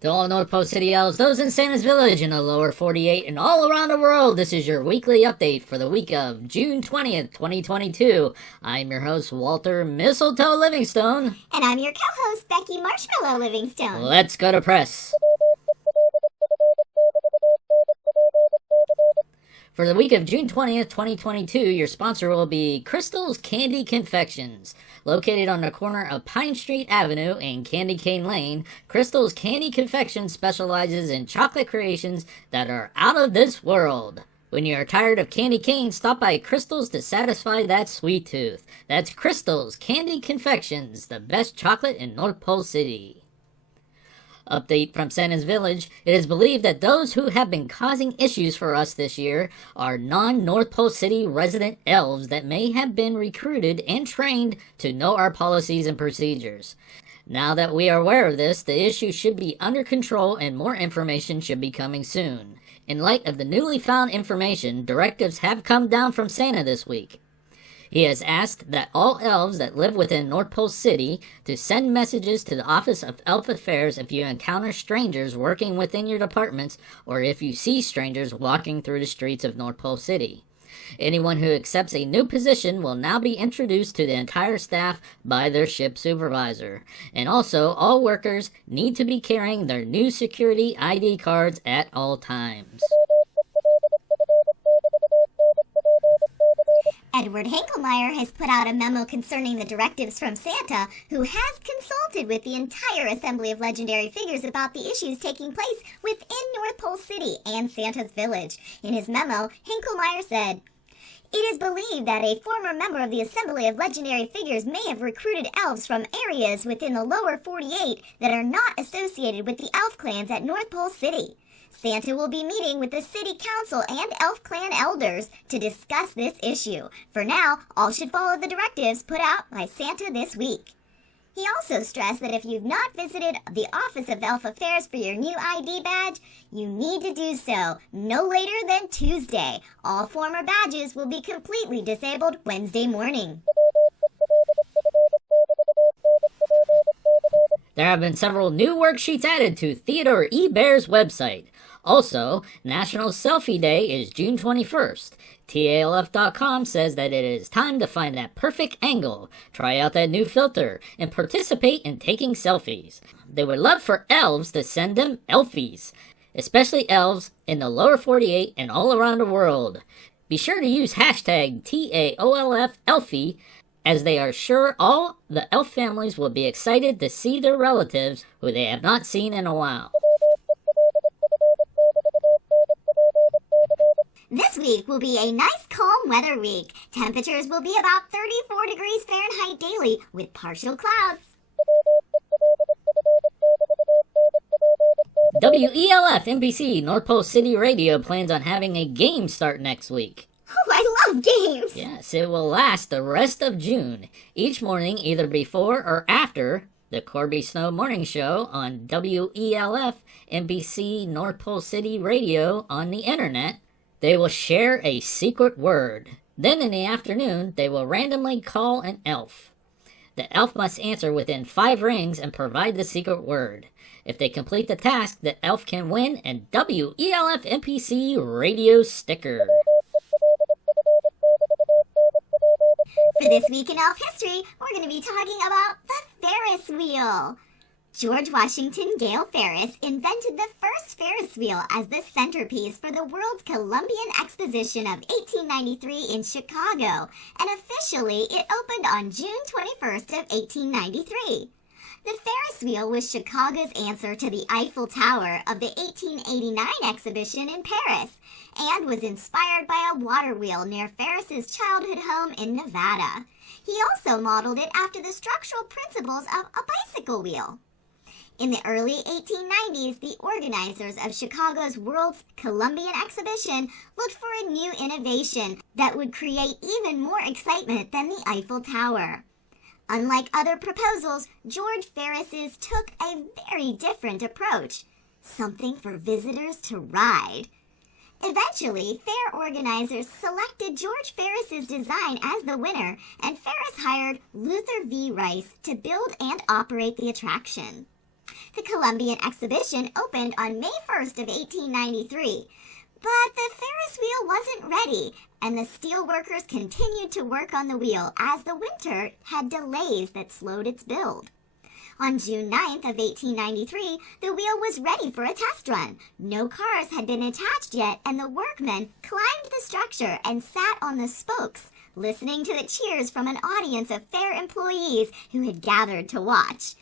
To all North Pole City Elves, those in Santa's Village in the lower 48 and all around the world, this is your weekly update for the week of June 20th, 2022. I'm your host, Walter Mistletoe Livingstone. And I'm your co-host, Becky Marshmallow Livingstone. Let's go to press. For the week of June 20th, 2022, your sponsor will be Crystal's Candy Confections. Located on the corner of Pine Street Avenue and Candy Cane Lane, Crystal's Candy Confections specializes in chocolate creations that are out of this world. When you are tired of candy cane, stop by Crystal's to satisfy that sweet tooth. That's Crystal's Candy Confections, the best chocolate in North Pole City. Update from Santa's Village. It is believed that those who have been causing issues for us this year are non-North Pole City resident elves that may have been recruited and trained to know our policies and procedures. Now that we are aware of this, the issue should be under control and more information should be coming soon. In light of the newly found information, directives have come down from Santa this week. He has asked that all elves that live within North Pole City to send messages to the Office of Elf Affairs if you encounter strangers working within your departments or if you see strangers walking through the streets of North Pole City. Anyone who accepts a new position will now be introduced to the entire staff by their ship supervisor. And also, all workers need to be carrying their new security ID cards at all times. Edward Henkelmeyer has put out a memo concerning the directives from Santa, who has consulted with the entire Assembly of Legendary Figures about the issues taking place within North Pole City and Santa's Village. In his memo, Henkelmeyer said, "It is believed that a former member of the Assembly of Legendary Figures may have recruited elves from areas within the lower 48 that are not associated with the elf clans at North Pole City. Santa will be meeting with the City Council and Elf Clan elders to discuss this issue. For now, all should follow the directives put out by Santa this week." He also stressed that if you've not visited the Office of Elf Affairs for your new ID badge, you need to do so no later than Tuesday. All former badges will be completely disabled Wednesday morning. There have been several new worksheets added to Theodore E. Bear's website. Also, National Selfie Day is June 21st. TALF.com says that it is time to find that perfect angle, try out that new filter, and participate in taking selfies. They would love for elves to send them elfies, especially elves in the lower 48 and all around the world. Be sure to use hashtag TAOLF Elfie, as they are sure all the elf families will be excited to see their relatives who they have not seen in a while. This week will be a nice calm weather week. Temperatures will be about 34 degrees Fahrenheit daily with partial clouds. WELF NPC North Pole City Radio plans on having a game start next week. Oh, I love games! Yes, it will last the rest of June. Each morning, either before or after the Corby Snow Morning Show on WELF NPC North Pole City Radio on the internet, they will share a secret word. Then in the afternoon, they will randomly call an elf. The elf must answer within 5 rings and provide the secret word. If they complete the task, the elf can win a WELF NPC radio sticker. For this week in elf history, we're going to be talking about the Ferris wheel. George Washington Gale Ferris invented the first Ferris wheel as the centerpiece for the World's Columbian Exposition of 1893 in Chicago, and officially it opened on June 21st of 1893. The Ferris wheel was Chicago's answer to the Eiffel Tower of the 1889 exhibition in Paris, and was inspired by a water wheel near Ferris's childhood home in Nevada. He also modeled it after the structural principles of a bicycle wheel. In the early 1890s, the organizers of Chicago's World's Columbian Exhibition looked for a new innovation that would create even more excitement than the Eiffel Tower. Unlike other proposals, George Ferris's took a very different approach, something for visitors to ride. Eventually, fair organizers selected George Ferris's design as the winner, and Ferris hired Luther V. Rice to build and operate the attraction. The Columbian exhibition opened on May 1st of 1893, but the Ferris wheel wasn't ready, and the steel workers continued to work on the wheel as the winter had delays that slowed its build. On June 9th of 1893, the wheel was ready for a test run. No cars had been attached yet, and the workmen climbed the structure and sat on the spokes, listening to the cheers from an audience of fair employees who had gathered to watch.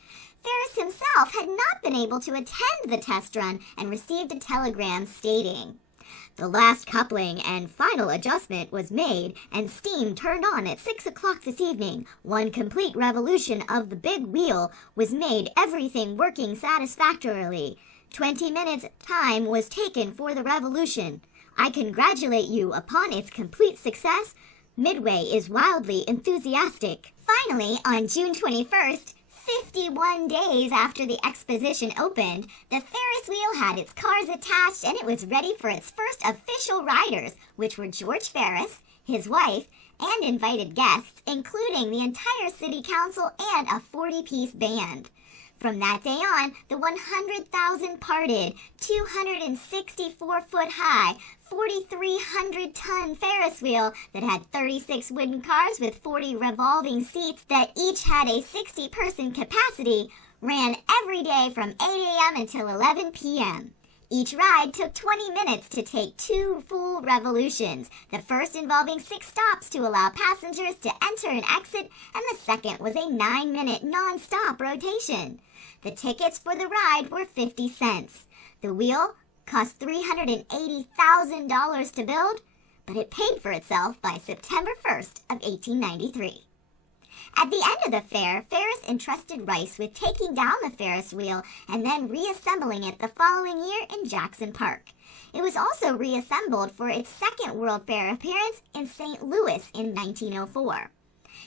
Ferris himself had not been able to attend the test run and received a telegram stating, "The last coupling and final adjustment was made and steam turned on at 6 o'clock this evening. One complete revolution of the big wheel was made, everything working satisfactorily. 20 minutes time was taken for the revolution. I congratulate you upon its complete success. Midway is wildly enthusiastic." Finally, on June 21st, 51 days after the exposition opened, the Ferris wheel had its cars attached and it was ready for its first official riders, which were George Ferris, his wife, and invited guests, including the entire city council and a 40-piece band. From that day on, the 100,000 parted, 264-foot high, 4,300-ton Ferris wheel that had 36 wooden cars with 40 revolving seats that each had a 60-person capacity ran every day from 8 a.m. until 11 p.m. Each ride took 20 minutes to take 2 full revolutions, the first involving 6 stops to allow passengers to enter and exit, and the second was a 9-minute non-stop rotation. The tickets for the ride were 50 cents. The wheel cost $380,000 to build, but it paid for itself by September 1st of 1893. At the end of the fair, Ferris entrusted Rice with taking down the Ferris wheel and then reassembling it the following year in Jackson Park. It was also reassembled for its second World Fair appearance in St. Louis in 1904.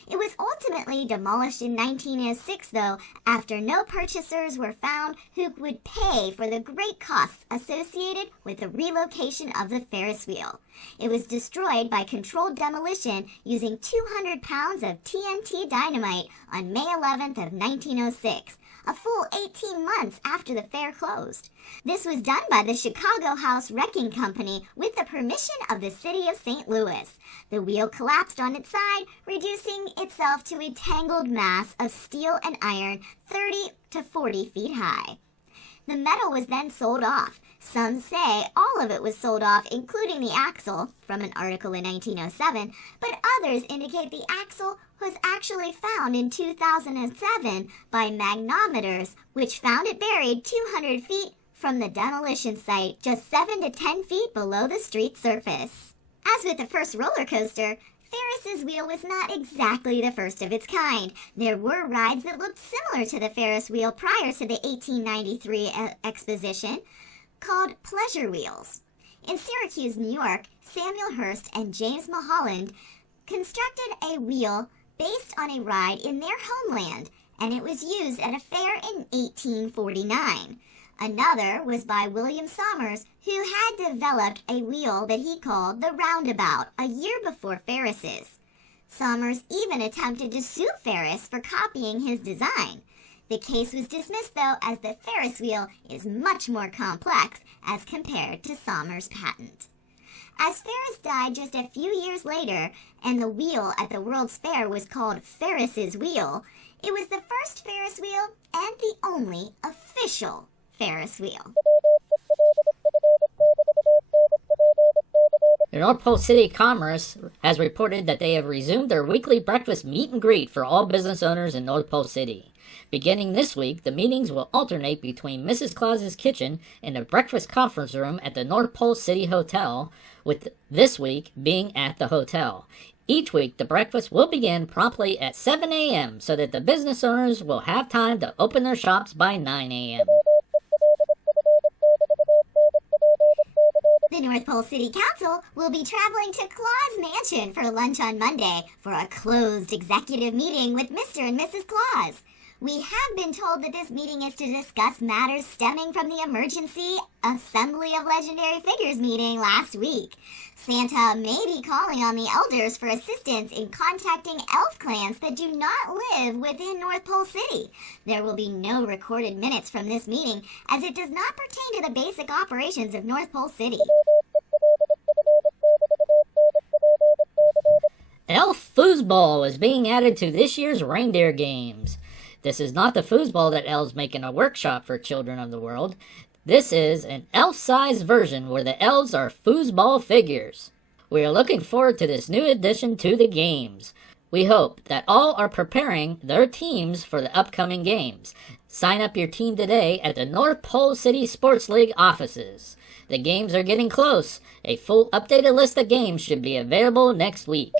It was ultimately demolished in 1906, though, after no purchasers were found who would pay for the great costs associated with the relocation of the Ferris wheel. It was destroyed by controlled demolition using 200 pounds of TNT dynamite on May 11th of 1906, a full 18 months after the fair closed. This was done by the Chicago House Wrecking Company with the permission of the city of St. Louis. The wheel collapsed on its side, reducing itself to a tangled mass of steel and iron 30 to 40 feet high. The metal was then sold off. Some say all of it was sold off, including the axle, from an article in 1907, but others indicate the axle was actually found in 2007 by magnometers, which found it buried 200 feet from the demolition site, just 7 to 10 feet below the street surface. As with the first roller coaster, Ferris's wheel was not exactly the first of its kind. There were rides that looked similar to the Ferris wheel prior to the 1893 exposition, called pleasure wheels. In Syracuse, New York, Samuel Hurst and James Mulholland constructed a wheel based on a ride in their homeland, and it was used at a fair in 1849. Another was by William Somers, who had developed a wheel that he called the Roundabout a year before Ferris's. Somers even attempted to sue Ferris for copying his design. The case was dismissed, though, as the Ferris wheel is much more complex as compared to Somers' patent. As Ferris died just a few years later, and the wheel at the World's Fair was called Ferris's wheel, it was the first Ferris wheel and the only official Ferris wheel. The North Pole City Commerce has reported that they have resumed their weekly breakfast meet and greet for all business owners in North Pole City. Beginning this week, the meetings will alternate between Mrs. Claus's kitchen and the breakfast conference room at the North Pole City Hotel, with this week being at the hotel. Each week, the breakfast will begin promptly at 7 a.m. so that the business owners will have time to open their shops by 9 a.m. The North Pole City Council will be traveling to Claus Mansion for lunch on Monday for a closed executive meeting with Mr. and Mrs. Claus. We have been told that this meeting is to discuss matters stemming from the emergency Assembly of Legendary Figures meeting last week. Santa may be calling on the elders for assistance in contacting elf clans that do not live within North Pole City. There will be no recorded minutes from this meeting, as it does not pertain to the basic operations of North Pole City. Elf Foosball is being added to this year's reindeer games. This is not the foosball that elves make in a workshop for children of the world. This is an elf-sized version where the elves are foosball figures. We are looking forward to this new addition to the games. We hope that all are preparing their teams for the upcoming games. Sign up your team today at the North Pole City Sports League offices. The games are getting close. A full updated list of games should be available next week.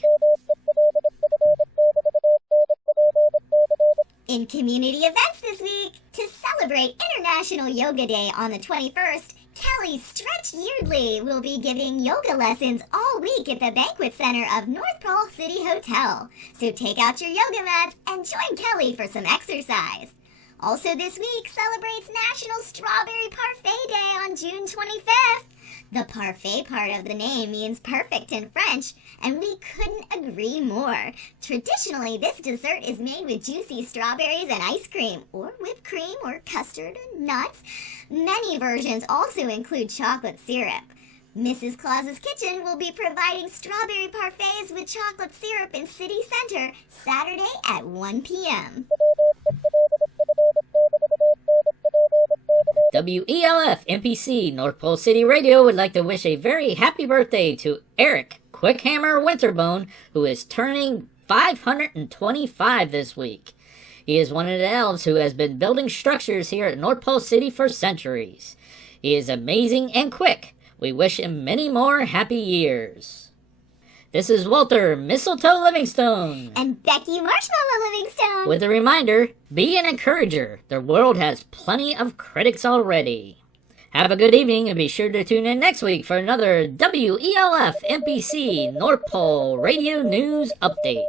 In community events this week, to celebrate International Yoga Day on the 21st, Kelly Stretch Yeardley will be giving yoga lessons all week at the Banquet Center of North Pole City Hotel. So take out your yoga mats and join Kelly for some exercise. Also this week celebrates National Strawberry Parfait Day on June 25th. The parfait part of the name means perfect in French, and we couldn't agree more. Traditionally, this dessert is made with juicy strawberries and ice cream, or whipped cream, or custard and nuts. Many versions also include chocolate syrup. Mrs. Claus's Kitchen will be providing strawberry parfaits with chocolate syrup in City Center Saturday at 1 p.m. WELF NPC North Pole City Radio would like to wish a very happy birthday to Eric Quickhammer Winterbone, who is turning 525 this week. He is one of the elves who has been building structures here at North Pole City for centuries. He is amazing and quick. We wish him many more happy years. This is Walter Mistletoe Livingstone. And Becky Marshmallow Livingstone. With a reminder, be an encourager. The world has plenty of critics already. Have a good evening and be sure to tune in next week for another WELF NPC North Pole Radio News Update.